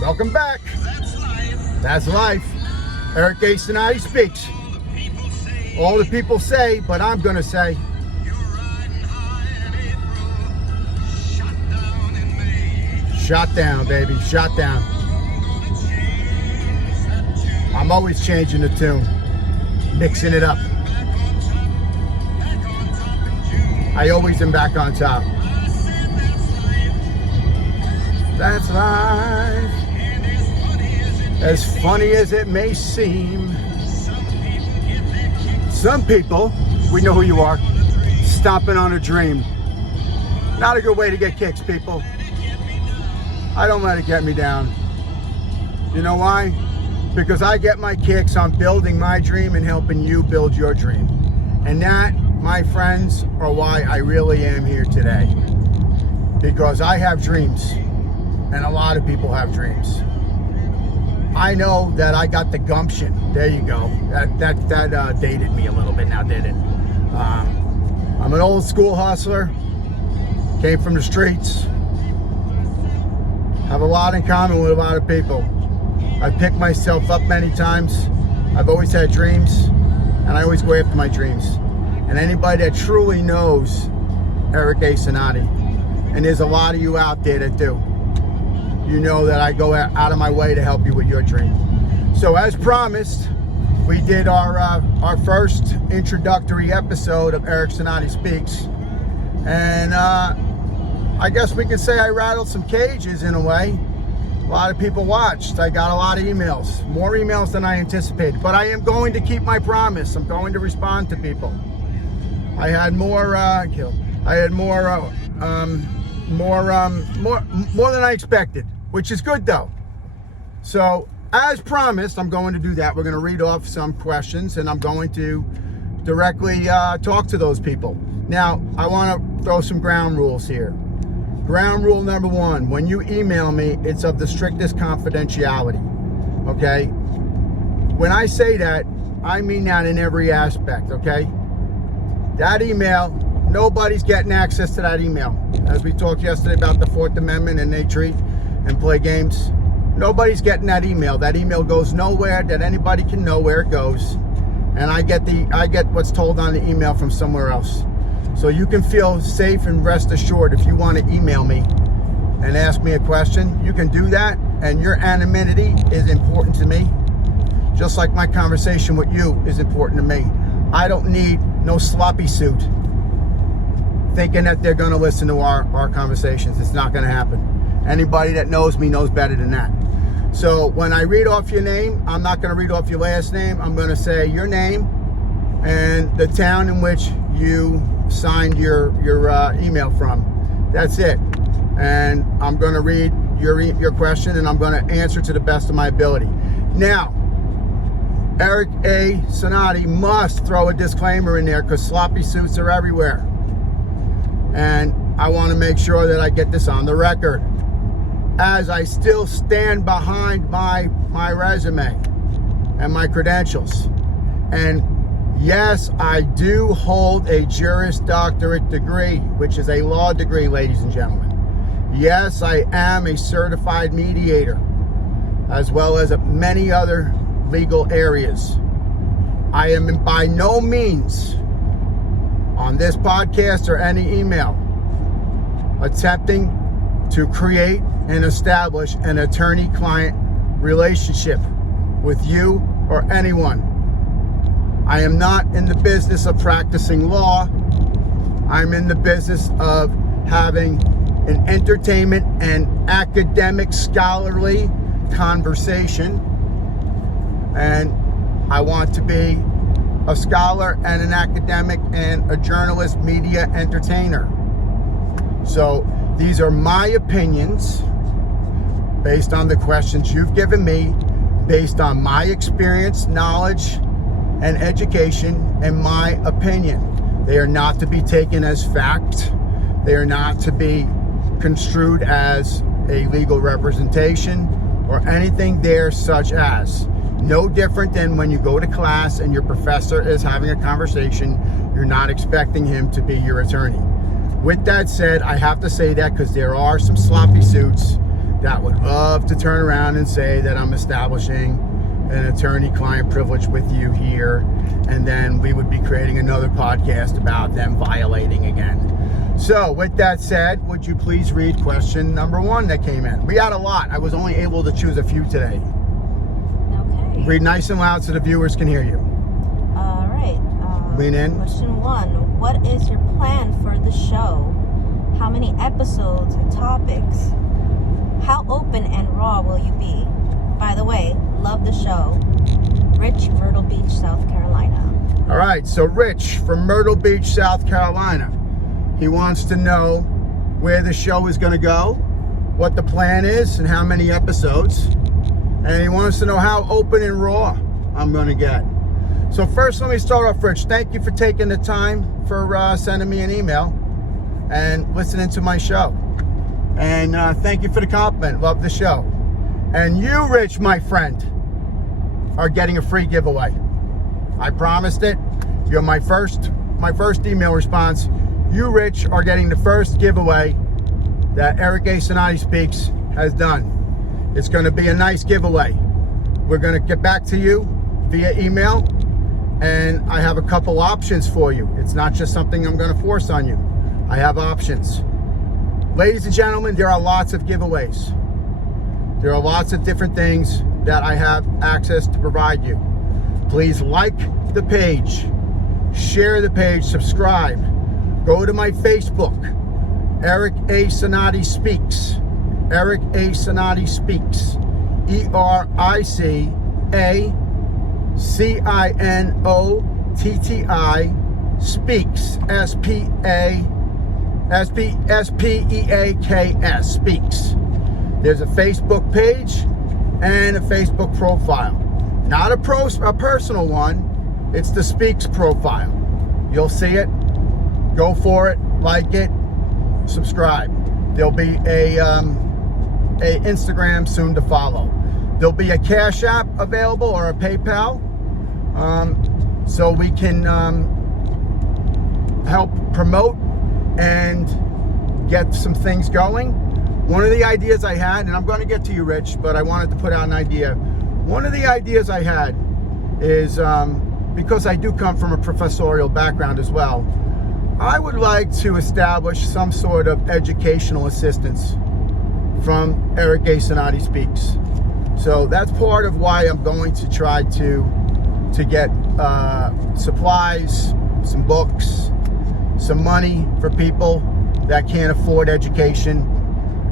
Welcome back. That's life. Eric A. Cinotti speaks. All the people say, but I'm going to say. Shot down, baby. Shot down. I'm always changing the tune. Mixing it up. I always am back on top. That's life. As funny as it may seem. Some people, we know who you are, stomping on a dream. Not a good way to get kicks, people. I don't let it get me down. You know why? Because I get my kicks on building my dream and helping you build your dream. And that, my friends, are why I really am here today. Because I have dreams. And a lot of people have dreams. I know that I got the gumption. There you go. That dated me a little bit now, did it? I'm an old school hustler. Came from the streets. Have a lot in common with a lot of people. I picked myself up many times. I've always had dreams, and I always go after my dreams. And anybody that truly knows Eric A. Cinotti, and there's a lot of you out there that do, you know that I go out of my way to help you with your dream. So as promised, we did our first introductory episode of Eric Cinotti Speaks. And I guess we could say I rattled some cages in a way. A lot of people watched. I got a lot of emails, more emails than I anticipated. But I am going to keep my promise. I'm going to respond to people. I had more than I expected, which is good though. So as promised, I'm going to do that. We're going to read off some questions and I'm going to directly talk to those people. Now, I want to throw some ground rules here. Ground rule number one, when you email me, it's of the strictest confidentiality, okay? When I say that, I mean that in every aspect, okay? That email, nobody's getting access to that email. As we talked yesterday about the Fourth Amendment and they treat and play games, nobody's getting that email. That email goes nowhere that anybody can know where it goes. And I get what's told on the email from somewhere else. So you can feel safe and rest assured if you want to email me and ask me a question, you can do that. And your anonymity is important to me. Just like my conversation with you is important to me. I don't need no sloppy suit thinking that they're going to listen to our conversations. It's not going to happen. Anybody that knows me knows better than that. So when I read off your name, I'm not going to read off your last name. I'm going to say your name and the town in which you signed your email from. That's it. And I'm going to read your question and I'm going to answer to the best of my ability. Now, Eric A. Cinotti must throw a disclaimer in there because sloppy suits are everywhere. And I want to make sure that I get this on the record, as I still stand behind my resume and my credentials. And yes, I do hold a Juris Doctorate degree, which is a law degree, ladies and gentlemen. Yes, I am a certified mediator, as well as many other legal areas. I am by no means, on this podcast or any email, attempting to create and establish an attorney-client relationship with you or anyone. I am not in the business of practicing law. I'm in the business of having an entertainment and academic scholarly conversation. And I want to be a scholar and an academic and a journalist, media entertainer. So these are my opinions based on the questions you've given me, based on my experience, knowledge, and education, and my opinion. They are not to be taken as fact. They are not to be construed as a legal representation or anything there such as. No different than when you go to class and your professor is having a conversation, you're not expecting him to be your attorney. With that said, I have to say that because there are some sloppy suits that would love to turn around and say that I'm establishing an attorney-client privilege with you here, and then we would be creating another podcast about them violating again. So with that said, would you please read question number 1 that came in? We had a lot. I was only able to choose a few today. Okay. Read nice and loud so the viewers can hear you. All right. Lean in. Question 1. What is your plan for the show? How many episodes and topics? How open and raw will you be? By the way, love the show. Rich, Myrtle Beach, South Carolina. All right, so Rich from Myrtle Beach, South Carolina. He wants to know where the show is going to go, what the plan is, and how many episodes. And he wants to know how open and raw I'm going to get. So first, let me start off, Rich. Thank you for taking the time for sending me an email and listening to my show. And thank you for the compliment. Love the show. And you, Rich, my friend, are getting a free giveaway. I promised it. You're my first email response. You, Rich, are getting the first giveaway that Eric A. Cinotti Speaks has done. It's going to be a nice giveaway. We're going to get back to you via email, and I have a couple options for you. It's not just something I'm going to force on you. I have options. Ladies and gentlemen, there are lots of giveaways. There are lots of different things that I have access to provide you. Please like the page, share the page, subscribe. Go to my Facebook, Eric A. Cinotti Speaks. Eric A. Cinotti Speaks. ERICACINOTTI Speaks. SPEAKS. Speaks. There's a Facebook page and a Facebook profile. Not a personal one. It's the Speaks profile. You'll see it. Go for it. Like it. Subscribe. There'll be a Instagram soon to follow. There'll be a Cash App available or a PayPal, so we can help promote and get some things going. One of the ideas I had, and I'm going to get to you, Rich, but I wanted to put out an idea. One of the ideas I had is, because I do come from a professorial background as well, I would like to establish some sort of educational assistance from Eric A. Cinotti Speaks. So that's part of why I'm going to try to get supplies, some books, some money for people that can't afford education.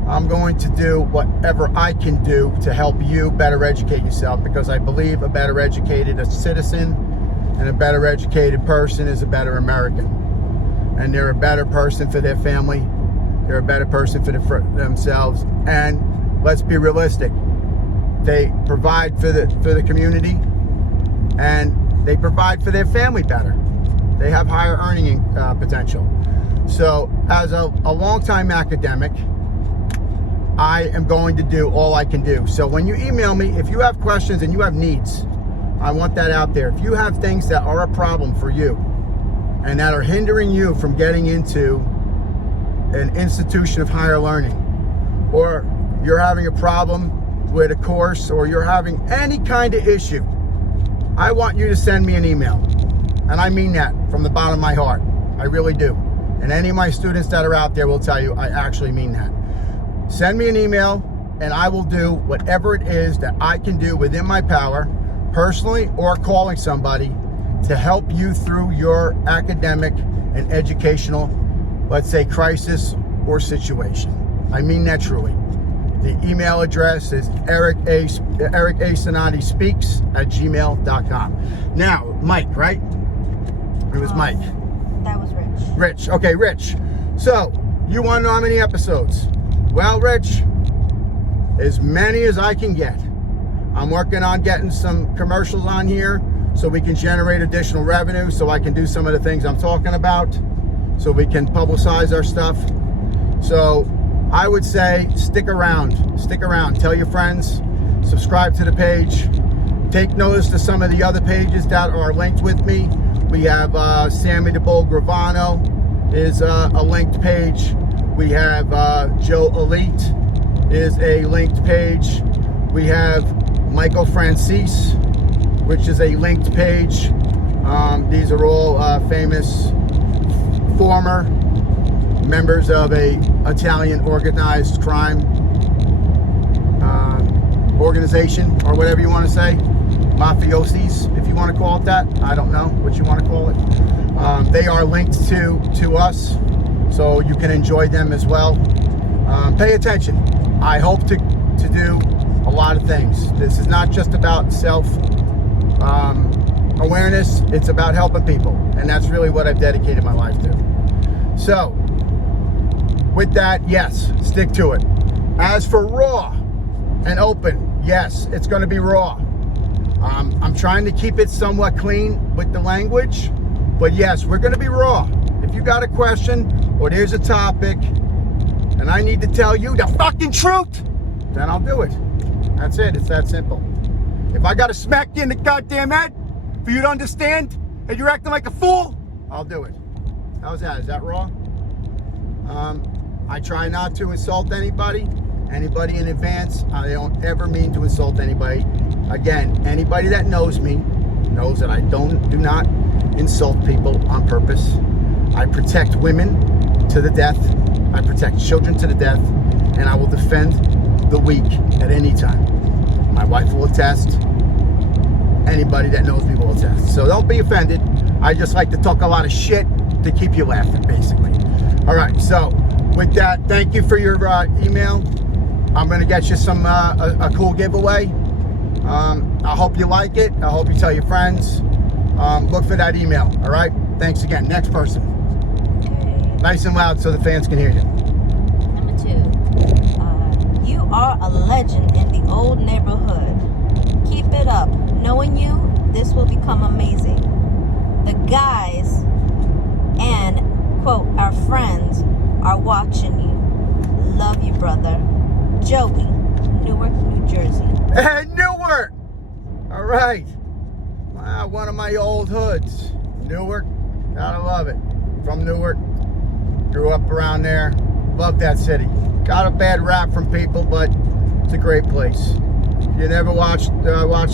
I'm going to do whatever I can do to help you better educate yourself, because I believe a better educated citizen and a better educated person is a better American. And they're a better person for their family. They're a better person for themselves. And let's be realistic. They provide for the community, and they provide for their family better. They have higher earning potential. So as a longtime academic, I am going to do all I can do. So when you email me, if you have questions and you have needs, I want that out there. If you have things that are a problem for you and that are hindering you from getting into an institution of higher learning, or you're having a problem with a course, or you're having any kind of issue, I want you to send me an email. And I mean that from the bottom of my heart. I really do. And any of my students that are out there will tell you I actually mean that. Send me an email, and I will do whatever it is that I can do within my power, personally or calling somebody, to help you through your academic and educational, let's say, crisis or situation. I mean that truly. The email address is ericacinottyspeaks@gmail.com. Now, Mike, right? It was Mike. That was Rich. Rich. Okay, Rich. So, you want to know how many episodes? Well, Rich, as many as I can get. I'm working on getting some commercials on here so we can generate additional revenue, so I can do some of the things I'm talking about, so we can publicize our stuff. So I would say stick around. Tell your friends, subscribe to the page, take notice to some of the other pages that are linked with me. We have Sammy the Bull Gravano is a linked page. We have Joe Elite is a linked page. We have Michael Francis, which is a linked page. These are all famous former members of a Italian organized crime organization, or whatever you want to say, mafiosis, if you want to call it that. I don't know what you want to call it. They are linked to us, so you can enjoy them as well. Pay attention. I hope to do a lot of things. This is not just about self awareness, it's about helping people, and that's really what I've dedicated my life to. So with that, yes, stick to it. As for raw and open, yes, it's going to be raw. I'm trying to keep it somewhat clean with the language, but yes, we're going to be raw. If you got a question or there's a topic and I need to tell you the fucking truth, then I'll do it. That's it. It's that simple. If I got to smack you in the goddamn head for you to understand and you're acting like a fool, I'll do it. How's that? Is that raw? I try not to insult anybody in advance. I don't ever mean to insult anybody. Again, anybody that knows me knows that I do not insult people on purpose. I protect women to the death. I protect children to the death, and I will defend the weak at any time. My wife will attest. Anybody that knows me will attest. So don't be offended. I just like to talk a lot of shit to keep you laughing, basically. All right, so with that, thank you for your email. I'm going to get you some a cool giveaway. I hope you like it. I hope you tell your friends. Look for that email, all right? Thanks again. Next person. Okay. Nice and loud so the fans can hear you. Number 2. You are a legend in the old neighborhood. Keep it up. Knowing you, this will become amazing. The guys and, quote, our friends are watching you. Love you, brother. Joey, Newark, New Jersey. Hey, Newark! All right. Wow, one of my old hoods. Newark, gotta love it. From Newark, grew up around there. Love that city. Got a bad rap from people, but it's a great place. If you never watched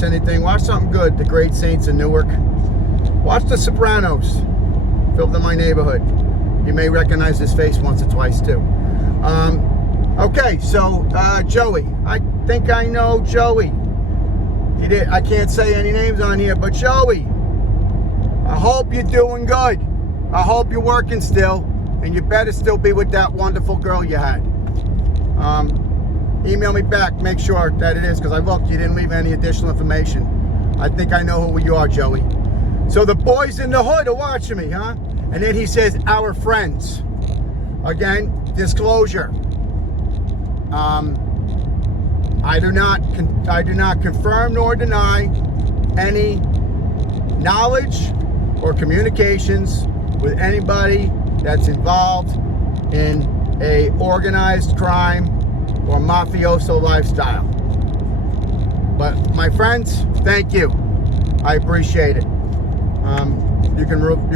anything, watch something good. The Great Saints in Newark. Watch The Sopranos. Filmed in my neighborhood. You may recognize his face once or twice too. Okay, so Joey. I think I know Joey. I can't say any names on here, but Joey, I hope you're doing good. I hope you're working still, and you better still be with that wonderful girl you had. Email me back, make sure that it is, because I looked, you didn't leave any additional information. I think I know who you are, Joey. So the boys in the hood are watching me, huh? And then he says, our friends. Again, disclosure. I do not confirm nor deny any knowledge or communications with anybody that's involved in a organized crime or mafioso lifestyle. But my friends, thank you. I appreciate it. You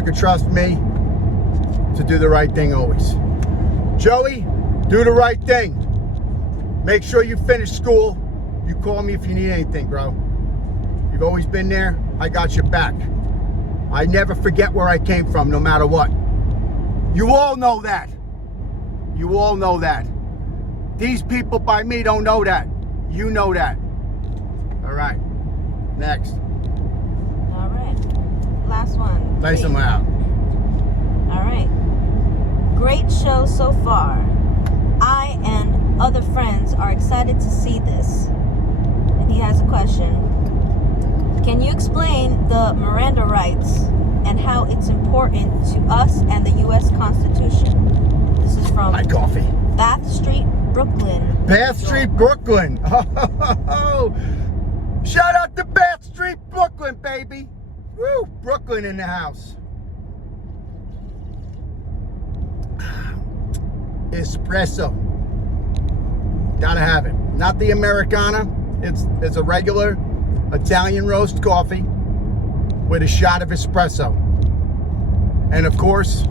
can trust me to do the right thing always. Joey, do the right thing. Make sure you finish school. You call me if you need anything, bro. You've always been there. I got your back. I never forget where I came from, no matter what. You all know that. You all know that. These people by me don't know that. You know that. All right. Next. All right. Last one. Nice and loud. All right. Great show so far. I and other friends are excited to see this. And he has a question. Can you explain the Miranda rights and how it's important to us and the U.S. Constitution? This is from My coffee. Bath Street, Brooklyn. Bath Street, Brooklyn. Oh, shout out to Bath Street, Brooklyn, baby. Woo, Brooklyn in the house. Espresso. Gotta have it. Not the Americana. It's a regular Italian roast coffee with a shot of espresso. And of course,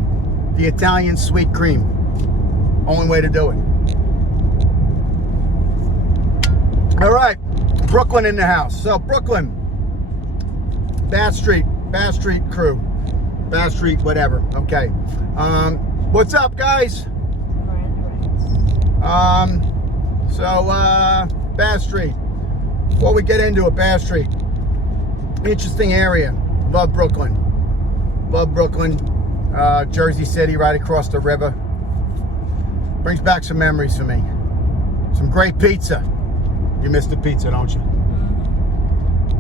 the Italian sweet cream. Only way to do it. All right, Brooklyn in the house. So Brooklyn, Bass Street crew, Bass Street, whatever. Okay, what's up, guys? Bass Street. Before we get into it, Bass Street, interesting area. Love Brooklyn. Jersey City, right across the river. Brings back some memories for me. Some great pizza. You miss the pizza, don't you?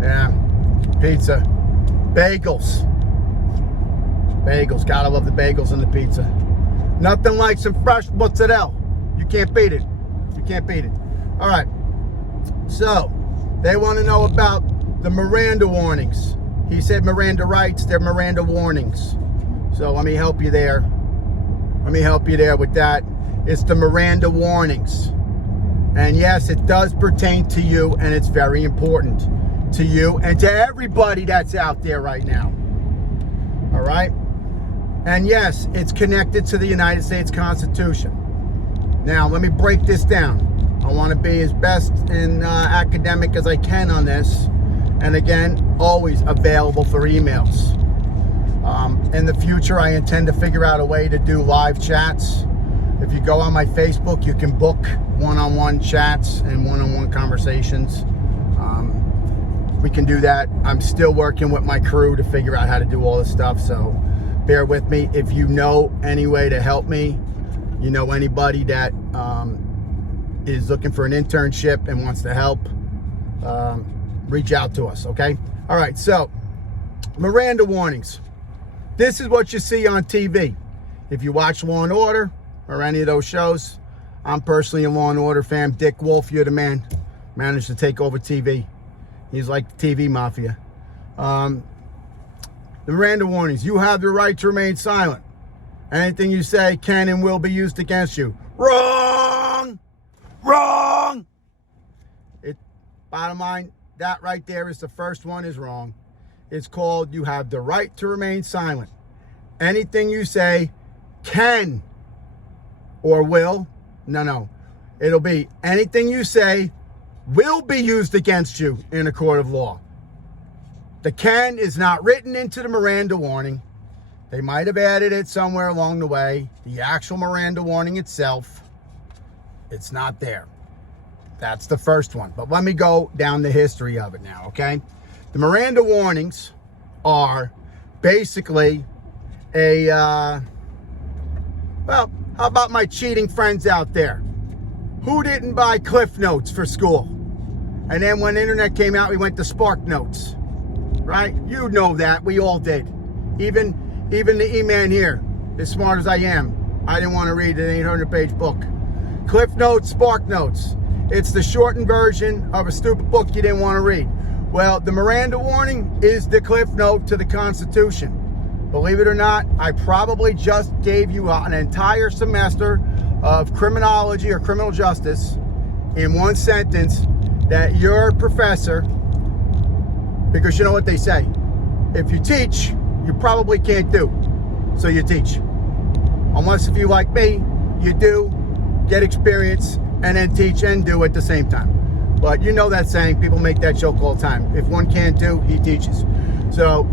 Yeah, pizza. Bagels. Gotta love the bagels and the pizza. Nothing like some fresh mozzarella. You can't beat it. All right. So, they want to know about the Miranda warnings. He said Miranda rights, they're Miranda warnings. So let me help you there. With that. It's the Miranda warnings. And yes, it does pertain to you, and it's very important to you and to everybody that's out there right now. All right? And yes, it's connected to the United States Constitution. Now, let me break this down. I want to be as best and academic as I can on this. And again, always available for emails. In the future, I intend to figure out a way to do live chats. If you go on my Facebook, you can book one-on-one chats and one-on-one conversations. We can do that. I'm still working with my crew to figure out how to do all this stuff, so bear with me. If you know any way to help me, you know anybody that is looking for an internship and wants to help, reach out to us, okay? All right, so Miranda warnings. This is what you see on TV. If you watch Law and Order or any of those shows, I'm personally a Law and Order fan. Dick Wolf, you're the man. Managed to take over TV. He's like the TV mafia. The Miranda warnings. You have the right to remain silent. Anything you say can and will be used against you. Wrong! Bottom line, that right there is the first one is wrong. It's called you have the right to remain silent. Anything you say can or will, no. It'll be anything you say will be used against you in a court of law. The can is not written into the Miranda warning. They might have added it somewhere along the way. The actual Miranda warning itself, it's not there. That's the first one. But let me go down the history of it now, okay? The Miranda warnings are basically well, how about my cheating friends out there? Who didn't buy Cliff Notes for school? And then when the internet came out, we went to Spark Notes, right? You know that. We all did. Even the E-Man here, as smart as I am, I didn't want to read an 800-page book. Cliff Notes, Spark Notes. It's the shortened version of a stupid book you didn't want to read. Well, the Miranda warning is the Cliff Note to the Constitution. Believe it or not, I probably just gave you an entire semester of criminology or criminal justice in one sentence that your professor, because you know what they say, if you teach, you probably can't do. So you teach. Unless if you like me, you do, get experience, and then teach and do at the same time. But you know that saying, people make that joke all the time. If one can't do, he teaches. So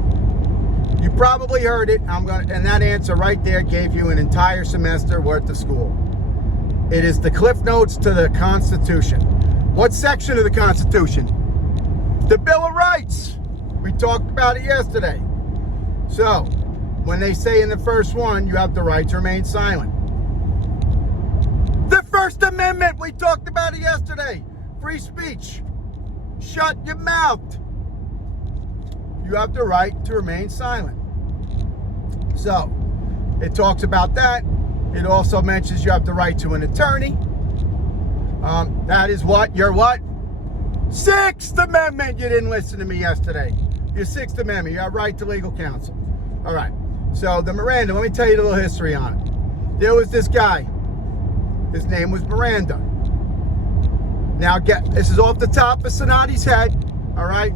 you probably heard it. And that answer right there gave you an entire semester worth of school. It is the Cliff Notes to the Constitution. What section of the Constitution? The Bill of Rights. We talked about it yesterday. So, when they say in the first one, you have the right to remain silent. The First Amendment, we talked about it yesterday. Free speech. Shut your mouth. You have the right to remain silent. So, it talks about that. It also mentions you have the right to an attorney. That is what? Your what? Sixth Amendment. You didn't listen to me yesterday. Your Sixth Amendment. You have right to legal counsel. All right. So the Miranda, let me tell you a little history on it. There was this guy. His name was Miranda. Now, this is off the top of Cinotti's head. All right.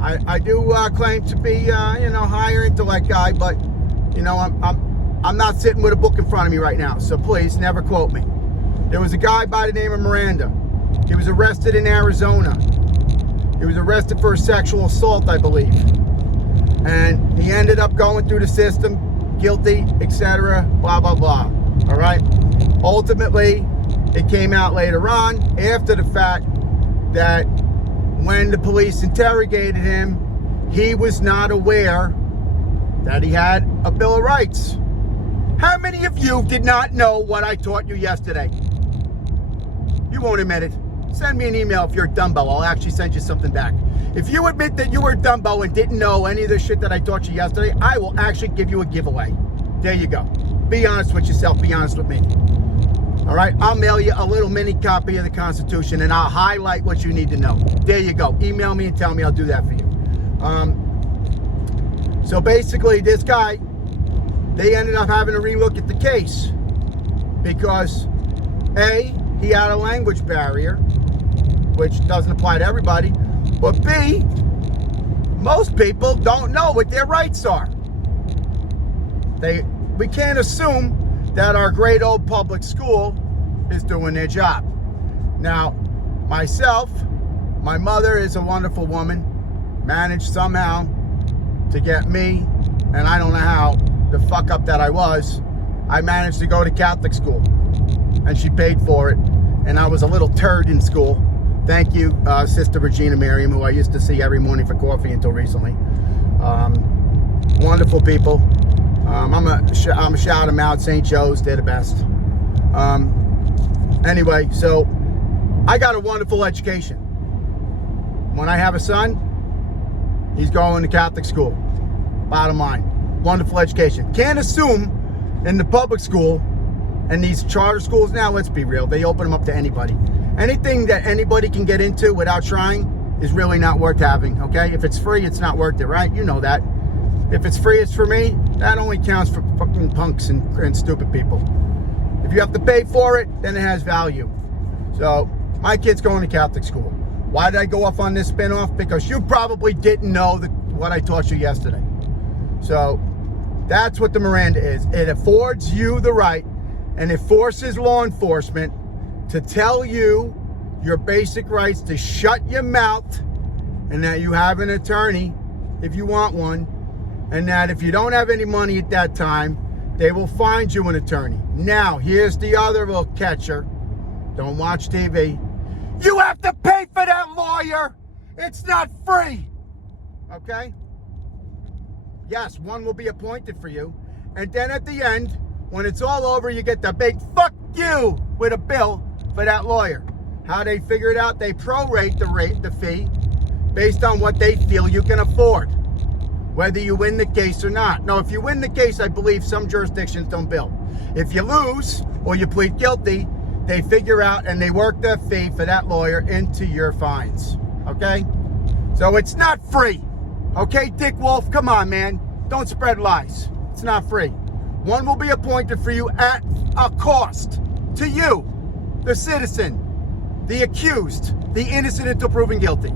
I do claim to be, higher intellect guy, but, I'm not sitting with a book in front of me right now. So please never quote me. There was a guy by the name of Miranda. He was arrested in Arizona. He was arrested for a sexual assault, I believe. And he ended up going through the system, guilty, etc., blah, blah, blah. All right? Ultimately, it came out later on, after the fact, that when the police interrogated him, he was not aware that he had a Bill of Rights. How many of you did not know what I taught you yesterday? You won't admit it. Send me an email if you're a Dumbo. I'll actually send you something back. If you admit that you were a Dumbo and didn't know any of the shit that I taught you yesterday, I will actually give you a giveaway. There you go. Be honest with yourself. Be honest with me. All right? I'll mail you a little mini copy of the Constitution, and I'll highlight what you need to know. There you go. Email me and tell me. I'll do that for you. So basically, this guy, they ended up having to relook at the case because, A, he had a language barrier, which doesn't apply to everybody, but B, most people don't know what their rights are. We can't assume that our great old public school is doing their job. Now, myself, my mother is a wonderful woman, managed somehow to get me, and I don't know how, the fuck up that I was, I managed to go to Catholic school, and she paid for it, and I was a little turd in school. Thank you, Sister Regina Miriam, who I used to see every morning for coffee until recently. Wonderful people. I'm gonna shout them out. St. Joe's, they're the best. Anyway, so I got a wonderful education. When I have a son, he's going to Catholic school. Bottom line, wonderful education. Can't assume in the public school and these charter schools now, let's be real, they open them up to anybody. Anything that anybody can get into without trying is really not worth having, okay? If it's free, it's not worth it, right? You know that. If it's free, it's for me. That only counts for fucking punks and stupid people. If you have to pay for it, then it has value. So, my kid's going to Catholic school. Why did I go off on this spinoff? Because you probably didn't know what I taught you yesterday. So, that's what the Miranda is. It affords you the right, and it forces law enforcement to tell you your basic rights, to shut your mouth, and that you have an attorney if you want one, and that if you don't have any money at that time, they will find you an attorney. Now, here's the other little catcher. Don't watch TV. You have to pay for that lawyer. It's not free. Okay? Yes, one will be appointed for you. And then at the end, when it's all over, you get the big fuck you with a bill for that lawyer. How they figure it out? They prorate the fee based on what they feel you can afford, whether you win the case or not. Now, if you win the case, I believe some jurisdictions don't bill. If you lose or you plead guilty, they figure out and they work the fee for that lawyer into your fines. Okay? So it's not free. Okay, Dick Wolf, come on, man. Don't spread lies. It's not free. One will be appointed for you at a cost to you, the citizen, the accused, the innocent until proven guilty.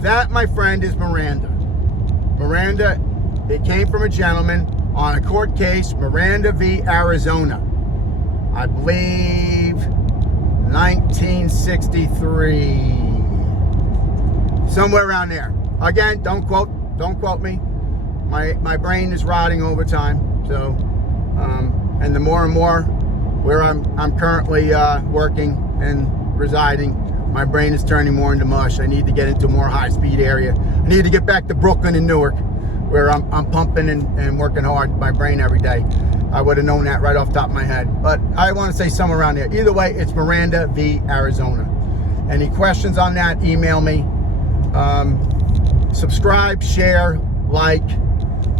That, my friend, is Miranda. Miranda, it came from a gentleman on a court case, Miranda v. Arizona. I believe 1963. Somewhere around there. Again, don't quote me. My brain is rotting over time. So, and the more and more where I'm currently working and residing, my brain is turning more into mush. I need to get into a more high-speed area. I need to get back to Brooklyn and Newark, where I'm pumping and working hard my brain every day. I would have known that right off the top of my head. But I want to say somewhere around there. Either way, it's Miranda v. Arizona. Any questions on that, email me. Subscribe, share, like.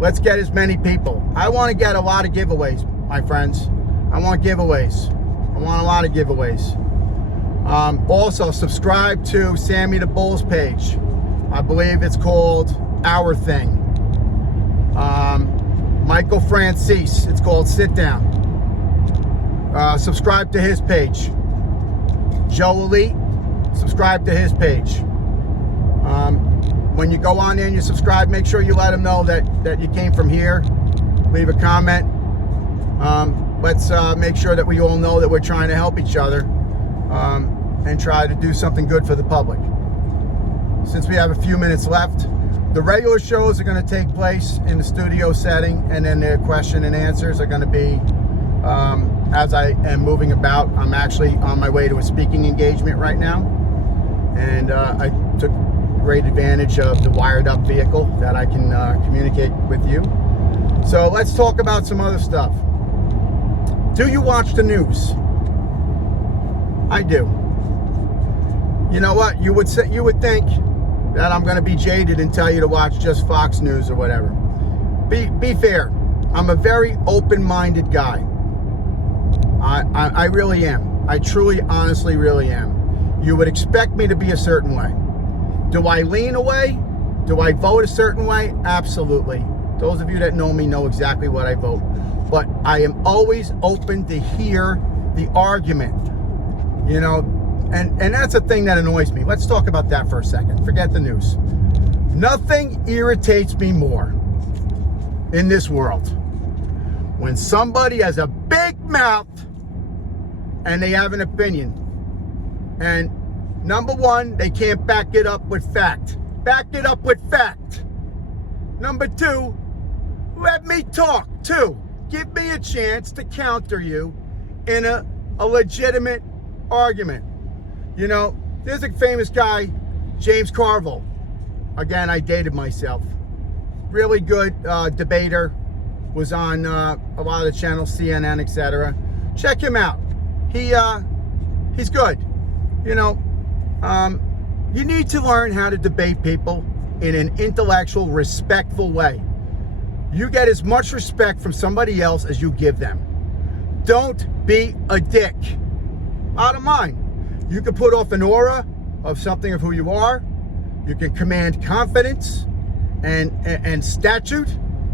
Let's get as many people. I want to get a lot of giveaways, my friends. I want giveaways. I want a lot of giveaways. Also, subscribe to Sammy the Bull's page. I believe it's called Our Thing. Michael Francis, it's called Sit Down. Subscribe to his page. Joe Elite, subscribe to his page. When you go on there and you subscribe, make sure you let them know that you came from here. Leave a comment. Let's make sure that we all know that we're trying to help each other. and try to do something good for the public. Since we have a few minutes left, the regular shows are going to take place in the studio setting, and then the question and answers are going to be as I am moving about. I'm actually on my way to a speaking engagement right now, and I took great advantage of the wired up vehicle that I can communicate with you. So let's talk about some other stuff. Do you watch the news? I do. You know what? You would think that I'm going to be jaded and tell you to watch just Fox News or whatever. Be fair. I'm a very open-minded guy. I really am. I truly, honestly, really am. You would expect me to be a certain way. Do I lean away? Do I vote a certain way? Absolutely. Those of you that know me know exactly what I vote. But I am always open to hear the argument. You know, and that's a thing that annoys me. Let's talk about that for a second. Forget the news. Nothing irritates me more in this world when somebody has a big mouth and they have an opinion. And number one, they can't back it up with fact. Back it up with fact. Number two, let me talk too. Give me a chance to counter you in a legitimate argument. You know, there's a famous guy, James Carville. Again, I dated myself. Really good debater. Was on a lot of the channels, CNN, etc. Check him out. He's good. You know, you need to learn how to debate people in an intellectual, respectful way. You get as much respect from somebody else as you give them. Don't be a dick. Bottom line, you can put off an aura of something of who you are. You can command confidence and statute,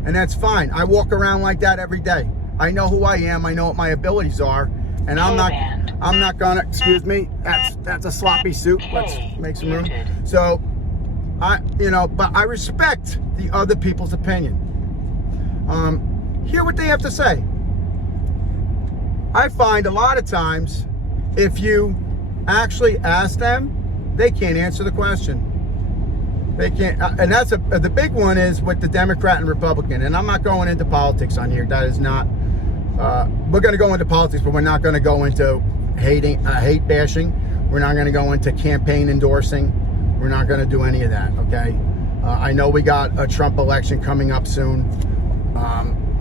and that's fine. I walk around like that every day. I know who I am. I know what my abilities are, and I'm not gonna. Excuse me. That's a sloppy soup. Let's make some room. So, but I respect the other people's opinion. Hear what they have to say. I find a lot of times, if you actually ask them, they can't answer the question. They can't, and that's the big one is with the Democrat and Republican. And I'm not going into politics on here. That is not. We're going to go into politics, but we're not going to go into hate bashing. We're not going to go into campaign endorsing. We're not going to do any of that. Okay. I know we got a Trump election coming up soon.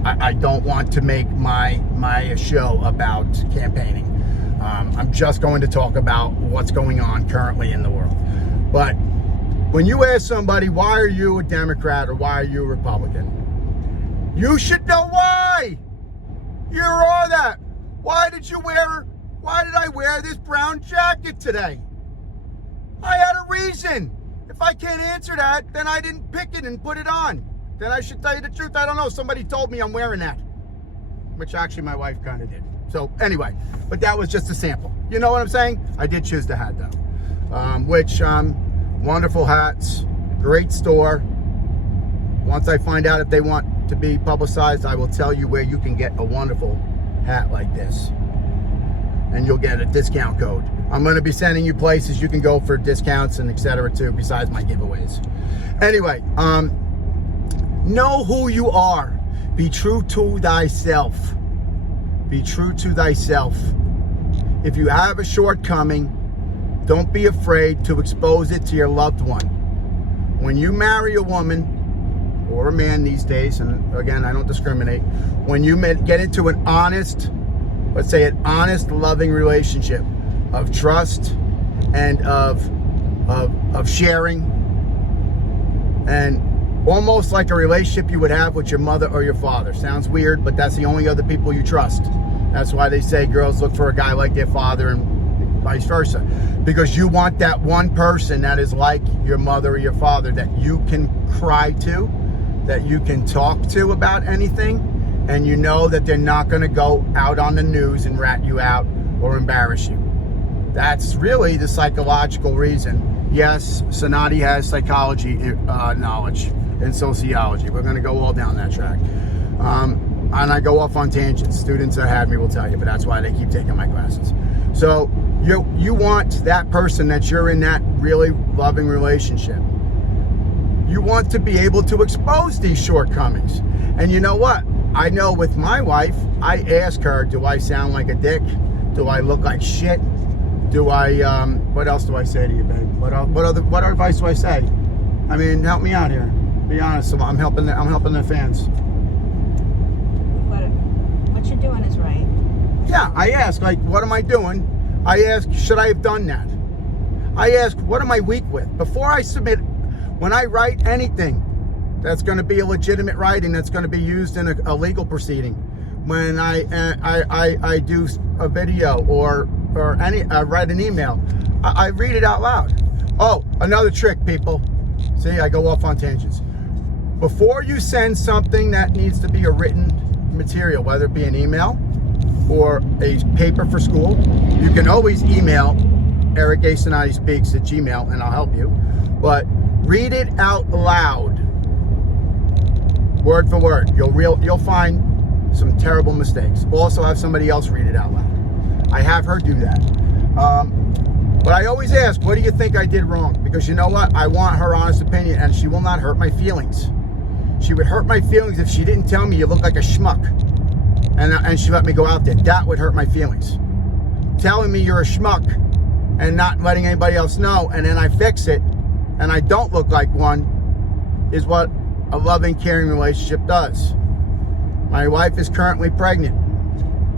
I don't want to make my show about campaigning. I'm just going to talk about what's going on currently in the world. But when you ask somebody, why are you a Democrat or why are you a Republican? You should know why. You are that. Why did I wear this brown jacket today? I had a reason. If I can't answer that, then I didn't pick it and put it on. Then I should tell you the truth. I don't know. Somebody told me I'm wearing that, which actually my wife kind of did. So anyway, but that was just a sample. You know what I'm saying? I did choose the hat though, wonderful hats, great store. Once I find out if they want to be publicized, I will tell you where you can get a wonderful hat like this. And you'll get a discount code. I'm going to be sending you places you can go for discounts and etc. too, besides my giveaways. Anyway, know who you are. Be true to thyself. Be true to thyself. If you have a shortcoming, don't be afraid to expose it to your loved one. When you marry a woman or a man these days, and again, I don't discriminate, when you get into an honest, let's say an honest, loving relationship of trust and of sharing, and almost like a relationship you would have with your mother or your father. Sounds weird, but that's the only other people you trust. That's why they say girls look for a guy like their father and vice versa. Because you want that one person that is like your mother or your father that you can cry to, that you can talk to about anything, and you know that they're not going to go out on the news and rat you out or embarrass you. That's really the psychological reason. Yes, Cinotti has psychology knowledge and sociology. We're going to go all down that track. And I go off on tangents. Students that had me will tell you, but that's why they keep taking my classes. So You want that person that you're in that really loving relationship. You want to be able to expose these shortcomings. And you know what? I know with my wife, I ask her, do I sound like a dick? Do I look like shit? Do I, what else do I say to you, babe? What other advice do I say? I mean, help me out here. Be honest, I'm helping the fans. What you're doing is right. Yeah, I ask, like, what am I doing? I ask, should I have done that? I ask, what am I weak with? Before I submit, when I write anything that's going to be a legitimate writing that's going to be used in a legal proceeding, when I do a video or write an email, I read it out loud. Oh, another trick, people. See, I go off on tangents. Before you send something that needs to be a written material, whether it be an email or a paper for school, you can always email Eric A. Cinotti Speaks at Gmail and I'll help you. But read it out loud, word for word. You'll find some terrible mistakes. Also have somebody else read it out loud. I have her do that. But I always ask, what do you think I did wrong? Because you know what? I want her honest opinion, and she will not hurt my feelings. She would hurt my feelings if she didn't tell me you look like a schmuck. And she let me go out there. That would hurt my feelings. Telling me you're a schmuck and not letting anybody else know, and then I fix it, and I don't look like one, is what a loving, caring relationship does. My wife is currently pregnant,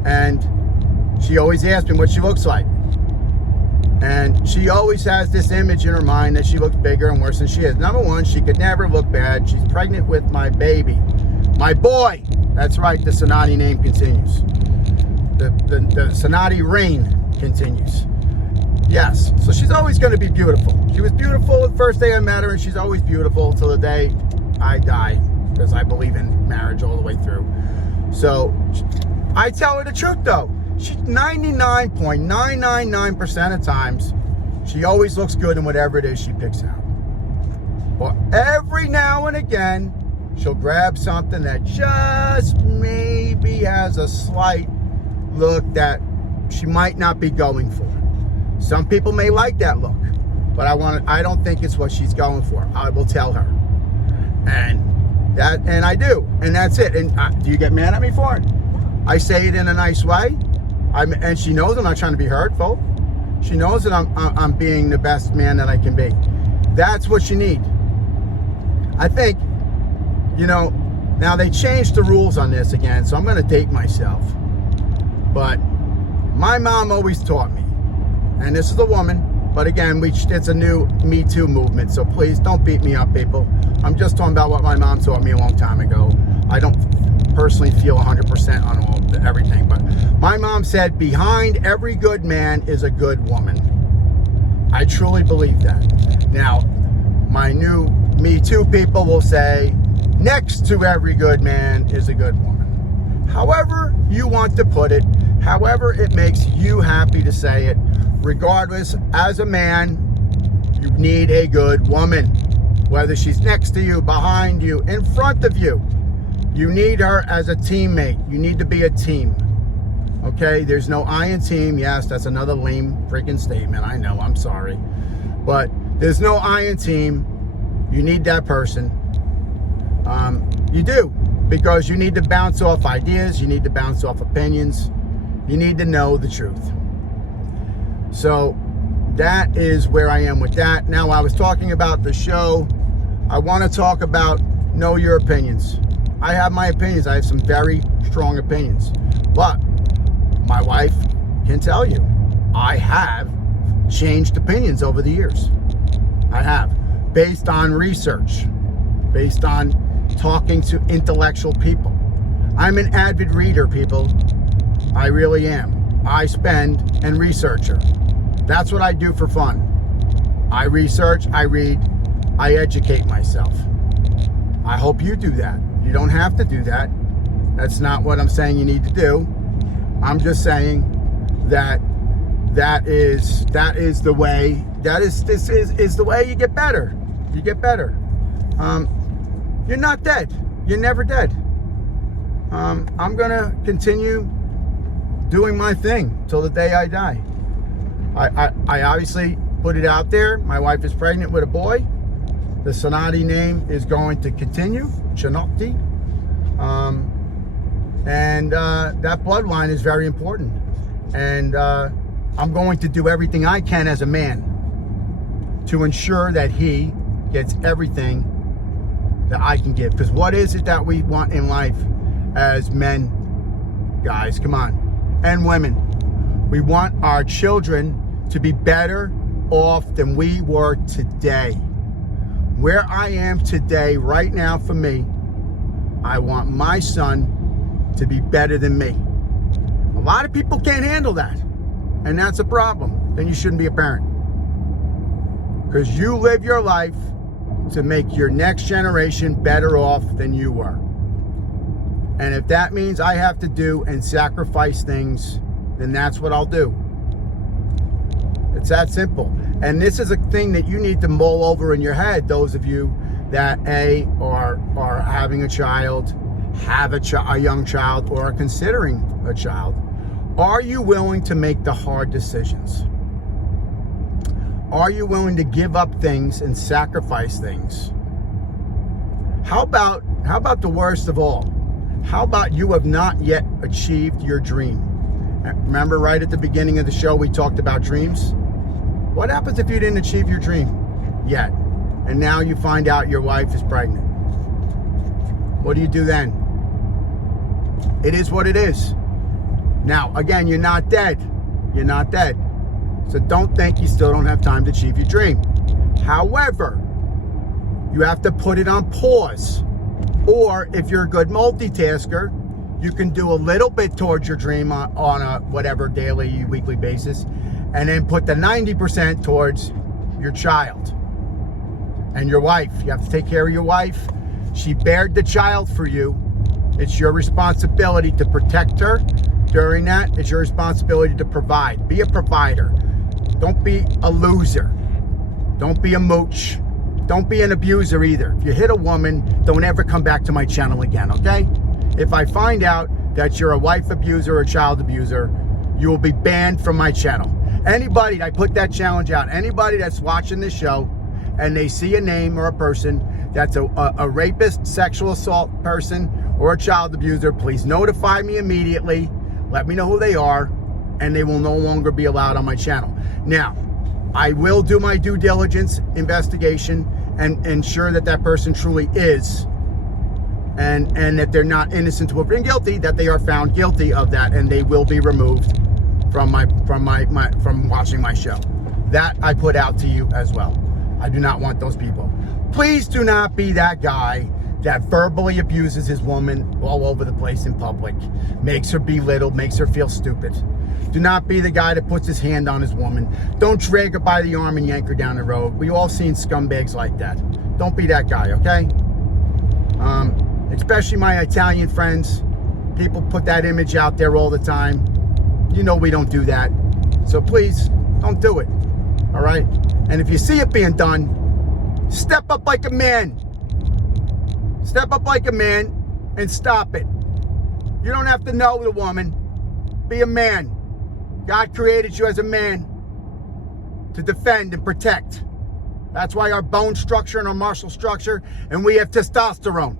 and she always asks me what she looks like. And she always has this image in her mind that she looks bigger and worse than she is. Number one, she could never look bad. She's pregnant with my baby. My boy. That's right, the Cinotti name continues. The Cinotti reign continues. Yes, so she's always going to be beautiful. She was beautiful the first day I met her, and she's always beautiful till the day I die, because I believe in marriage all the way through. So I tell her the truth, though. She 99.999% of times, she always looks good in whatever it is she picks out. But every now and again, she'll grab something that just maybe has a slight look that she might not be going for. Some people may like that look, but I don't think it's what she's going for. I will tell her. And I do. And that's it. And do you get mad at me for it? I say it in a nice way. And she knows I'm not trying to be hurtful. She knows that I'm being the best man that I can be. That's what you need. I think, now they changed the rules on this again, so I'm going to date myself. But my mom always taught me, and this is a woman, but again, it's a new Me Too movement, so please don't beat me up, people. I'm just talking about what my mom taught me a long time ago. I don't personally feel 100% on everything, but my mom said, behind every good man is a good woman. I truly believe that. Now, my new Me Too people will say, next to every good man is a good woman. However you want to put it, however it makes you happy to say it, regardless, as a man, you need a good woman. Whether she's next to you, behind you, in front of you, you need her as a teammate. You need to be a team. Okay? There's no I in team. Yes, that's another lame freaking statement. I know, I'm sorry. But there's no I in team. You need that person. You do. Because you need to bounce off ideas. You need to bounce off opinions. You need to know the truth. So that is where I am with that. Now, I was talking about the show. I want to talk about know your opinions. I have my opinions. I have some very strong opinions. But my wife can tell you, I have changed opinions over the years. I have. Based on research. Based on talking to intellectual people. I'm an avid reader, people. I really am. I spend and researcher. That's what I do for fun. I research, I read, I educate myself. I hope you do that. You don't have to do that. That's not what I'm saying you need to do. I'm just saying that is the way. This is the way you get better. You get better. You're not dead. You're never dead. I'm gonna continue doing my thing till the day I die. I obviously put it out there. My wife is pregnant with a boy. The Cinotti name is going to continue, Cinotti. And that bloodline is very important. And I'm going to do everything I can as a man to ensure that he gets everything that I can give. Because what is it that we want in life as men, guys? Come on. And women. We want our children to be better off than we were today. Where I am today, right now for me, I want my son to be better than me. A lot of people can't handle that. And that's a problem. Then you shouldn't be a parent. Because you live your life to make your next generation better off than you were. And if that means I have to do and sacrifice things, then that's what I'll do. It's that simple. And this is a thing that you need to mull over in your head, those of you that are having a child, have a young child, or are considering a child. Are you willing to make the hard decisions? Are you willing to give up things and sacrifice things? How about the worst of all? How about you have not yet achieved your dream? Remember right at the beginning of the show we talked about dreams? What happens if you didn't achieve your dream yet? And now you find out your wife is pregnant. What do you do then? It is what it is. Now, again, you're not dead. You're not dead. So don't think you still don't have time to achieve your dream. However, you have to put it on pause. Or if you're a good multitasker, you can do a little bit towards your dream on a whatever daily, weekly basis, and then put the 90% towards your child and your wife. You have to take care of your wife. She bared the child for you. It's your responsibility to protect her during that. It's your responsibility to provide. Be a provider. Don't be a loser. Don't be a mooch. Don't be an abuser either. If you hit a woman, don't ever come back to my channel again, okay? If I find out that you're a wife abuser or a child abuser, you will be banned from my channel. Anybody, I put that challenge out, anybody that's watching this show and they see a name or a person that's a rapist, sexual assault person, or a child abuser, please notify me immediately. Let me know who they are, and they will no longer be allowed on my channel. Now, I will do my due diligence investigation and ensure that that person truly is, and that they're not innocent to have been guilty, that they are found guilty of that, and they will be removed from watching my show. That I put out to you as well. I do not want those people. Please do not be that guy that verbally abuses his woman all over the place in public, makes her belittled, makes her feel stupid. Do not be the guy that puts his hand on his woman. Don't drag her by the arm and yank her down the road. We all seen scumbags like that. Don't be that guy, okay? Especially my Italian friends. People put that image out there all the time. You know we don't do that. So please, don't do it, all right? And if you see it being done, step up like a man. Step up like a man and stop it. You don't have to know the woman. Be a man. God created you as a man to defend and protect. That's why our bone structure and our muscle structure, and we have testosterone.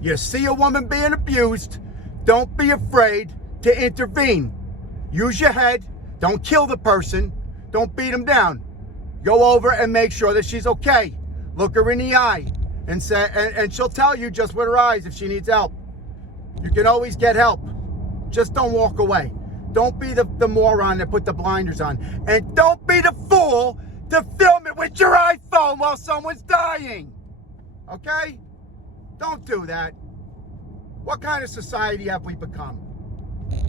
You see a woman being abused, don't be afraid to intervene. Use your head. Don't kill the person. Don't beat them down. Go over and make sure that she's okay. Look her in the eye and say, and she'll tell you just with her eyes if she needs help. You can always get help. Just don't walk away. Don't be the moron that put the blinders on. And don't be the fool to film it with your iPhone while someone's dying. Okay? Don't do that. What kind of society have we become?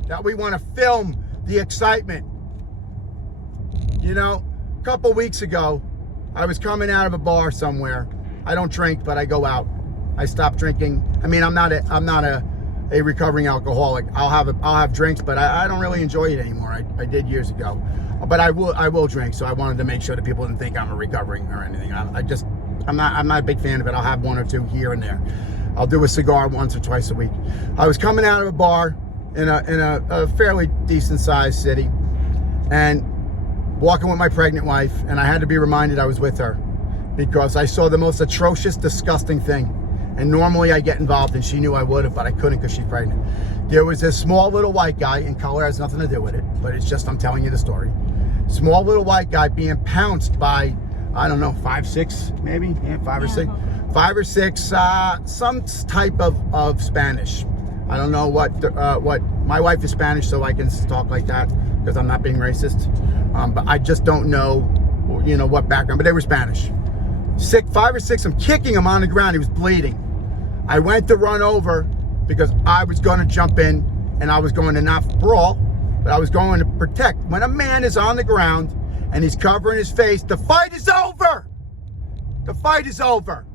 That we want to film the excitement. You know, a couple weeks ago, I was coming out of a bar somewhere. I don't drink, but I go out. I stopped drinking. I mean, I'm not a recovering alcoholic. I'll have drinks, but I don't really enjoy it anymore. I did years ago, but I will drink. So I wanted to make sure that people didn't think I'm a recovering or anything. I'm not a big fan of it. I'll have one or two here and there. I'll do a cigar once or twice a week. I was coming out of a bar in a fairly decent sized city, and walking with my pregnant wife, and I had to be reminded I was with her because I saw the most atrocious, disgusting thing. And normally I get involved, and she knew I would have, but I couldn't because she's pregnant. There was this small little white guy, and color has nothing to do with it, but it's just I'm telling you the story. Small little white guy being pounced by, I don't know, 5, 6 maybe? Yeah, 5 or 6. 5 or 6, some type of Spanish. I don't know what, my wife is Spanish, so I can talk like that because I'm not being racist. But I just don't know, you know, what background, but they were Spanish. 5 or 6, I'm kicking him on the ground. He was bleeding. I went to run over because I was going to jump in and I was going to not brawl, but I was going to protect. When a man is on the ground and he's covering his face, the fight is over. The fight is over.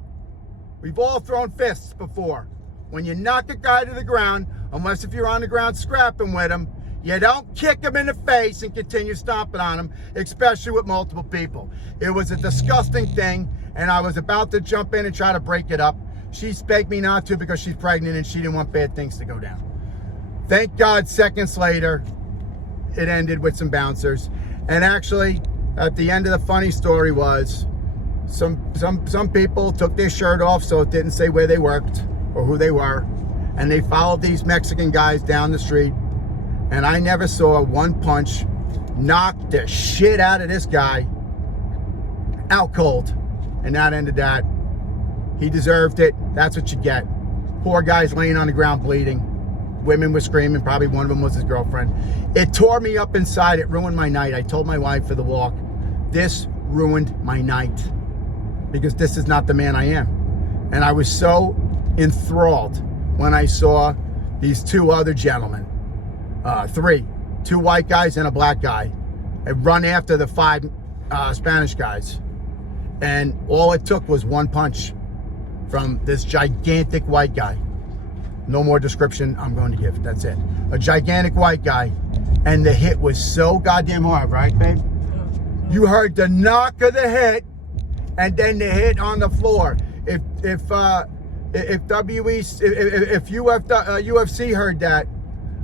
We've all thrown fists before. When you knock a guy to the ground, unless if you're on the ground scrapping with him, you don't kick him in the face and continue stomping on him, especially with multiple people. It was a disgusting thing, and I was about to jump in and try to break it up. She begged me not to because she's pregnant and she didn't want bad things to go down. Thank God, seconds later, it ended with some bouncers. And actually, at the end of the funny story was, some people took their shirt off so it didn't say where they worked or who they were, and they followed these Mexican guys down the street, and I never saw one punch knock the shit out of this guy out cold. And that ended that. He deserved it. That's what you get. Poor guy's laying on the ground bleeding. Women were screaming. Probably one of them was his girlfriend. It tore me up inside. It ruined my night. I told my wife for the walk, this ruined my night because this is not the man I am. And I was so enthralled when I saw these 2 other gentlemen, 2 white guys and a black guy, and run after the 5 Spanish guys. And all it took was one punch from this gigantic white guy. No more description I'm going to give. That's it. A gigantic white guy. And the hit was so goddamn hard, right, babe? You heard the knock of the hit and then the hit on the floor. If UFC heard that,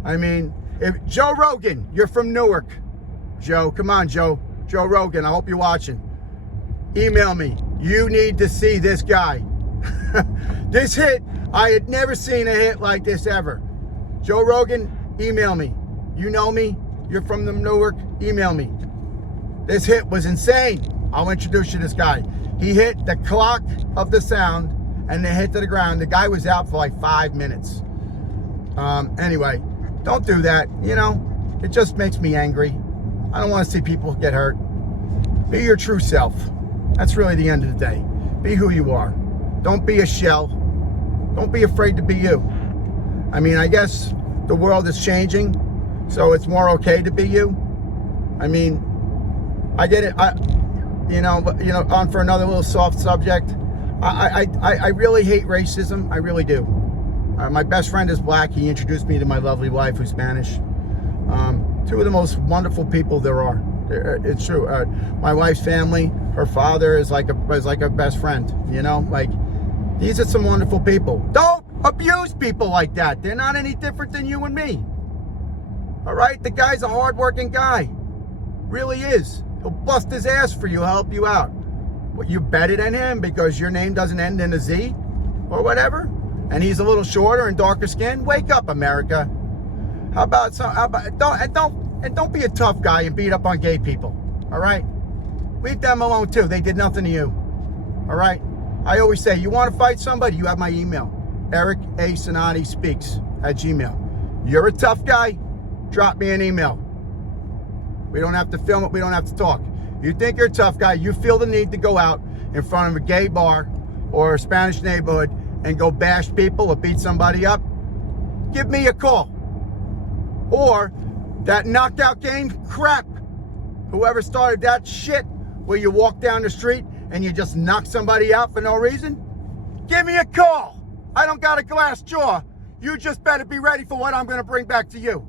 I mean, if Joe Rogan, you're from Newark. Joe, come on, Joe Rogan, I hope you're watching. Email me. You need to see this guy. This hit, I had never seen a hit like this ever. Joe Rogan, email me. You know me. You're from the Newark. Email me. This hit was insane. I'll introduce you to this guy. He hit the clock of the sound and then hit to the ground. The guy was out for like 5 minutes. Anyway, don't do that. You know, it just makes me angry. I don't want to see people get hurt. Be your true self. That's really the end of the day. Be who you are. Don't be a shell. Don't be afraid to be you. I mean, I guess the world is changing, so it's more okay to be you. I mean, I get it. On for another little soft subject. I really hate racism. I really do. My best friend is black. He introduced me to my lovely wife, who's Spanish. 2 of the most wonderful people there are. It's true. My wife's family, her father is like a best friend. You know, like these are some wonderful people. Don't abuse people like that. They're not any different than you and me. All right, the guy's a hardworking guy. Really is. He'll bust his ass for you, help you out. What, you betted on him because your name doesn't end in a Z or whatever, and he's a little shorter and darker skinned? Wake up, America. Don't be a tough guy and beat up on gay people. All right? Leave them alone too. They did nothing to you. All right? I always say, you want to fight somebody? You have my email. Eric A. Cinotti speaks at Gmail. You're a tough guy? Drop me an email. We don't have to film it. We don't have to talk. You think you're a tough guy. You feel the need to go out in front of a gay bar or a Spanish neighborhood and go bash people or beat somebody up. Give me a call. Or that knockout game crap. Whoever started that shit where you walk down the street and you just knock somebody out for no reason. Give me a call. I don't got a glass jaw. You just better be ready for what I'm going to bring back to you.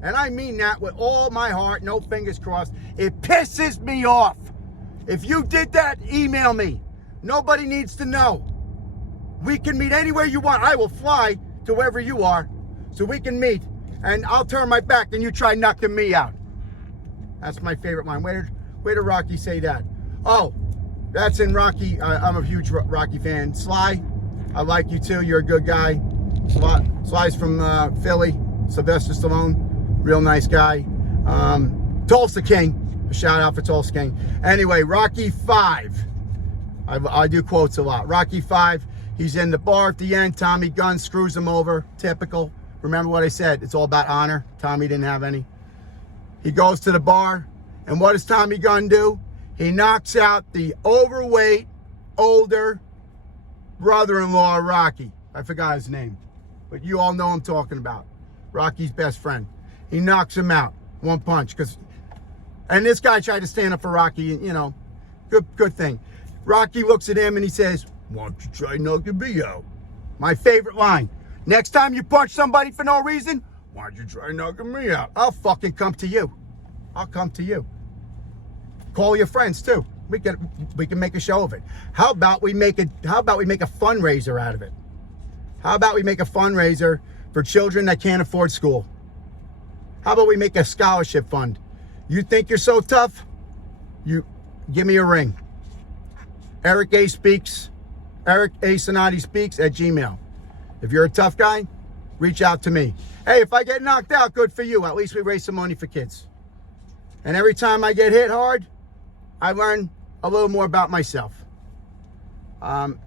And I mean that with all my heart, no fingers crossed. It pisses me off. If you did that, email me. Nobody needs to know. We can meet anywhere you want. I will fly to wherever you are so we can meet. And I'll turn my back and you try knocking me out. That's my favorite line. Where did Rocky say that? Oh, that's in Rocky. I'm a huge Rocky fan. Sly, I like you too. You're a good guy. Sly's from Philly. Sylvester Stallone, real nice guy. Tulsa King. A shout out for Tulsa King. Anyway, Rocky 5. I do quotes a lot. Rocky 5. He's in the bar at the end. Tommy Gunn screws him over. Typical. Remember what I said. It's all about honor. Tommy didn't have any. He goes to the bar. And what does Tommy Gunn do? He knocks out the overweight, older brother-in-law of Rocky. I forgot his name. But you all know I'm talking about. Rocky's best friend. He knocks him out. One punch. And this guy tried to stand up for Rocky. You know, good thing. Rocky looks at him and he says, "Why don't you try knocking me out?" My favorite line. Next time you punch somebody for no reason, why don't you try knocking me out? I'll fucking come to you. I'll come to you. Call your friends too. We can make a show of it. How about we make a fundraiser out of it? How about we make a fundraiser for children that can't afford school? How about we make a scholarship fund? You think you're so tough? You give me a ring. Eric A. Cinotti speaks at Gmail. If you're a tough guy, reach out to me. Hey, if I get knocked out, good for you. At least we raise some money for kids. And every time I get hit hard, I learn a little more about myself.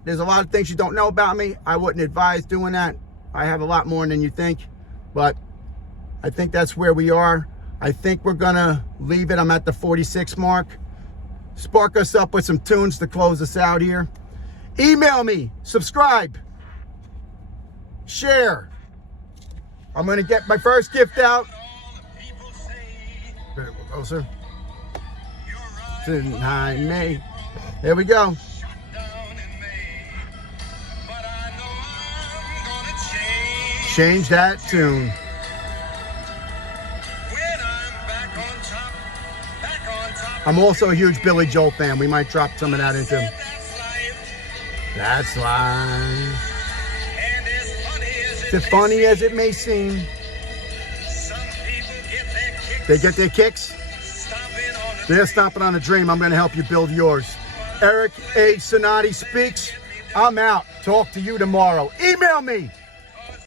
There's a lot of things you don't know about me. I wouldn't advise doing that. I have a lot more than you think. But I think that's where we are. I think we're going to leave it. I'm at the 46 mark. Spark us up with some tunes to close us out here. Email me. Subscribe. Share. I'm going to get my first gift out. Better go closer. Tonight, May. There we go. Change that tune. I'm also a huge Billy Joel fan. We might drop some of that into him. That's life. As funny as it may seem. They get their kicks. They're stomping on a dream. I'm going to help you build yours. Eric A. Cinotti speaks. I'm out. Talk to you tomorrow. Email me.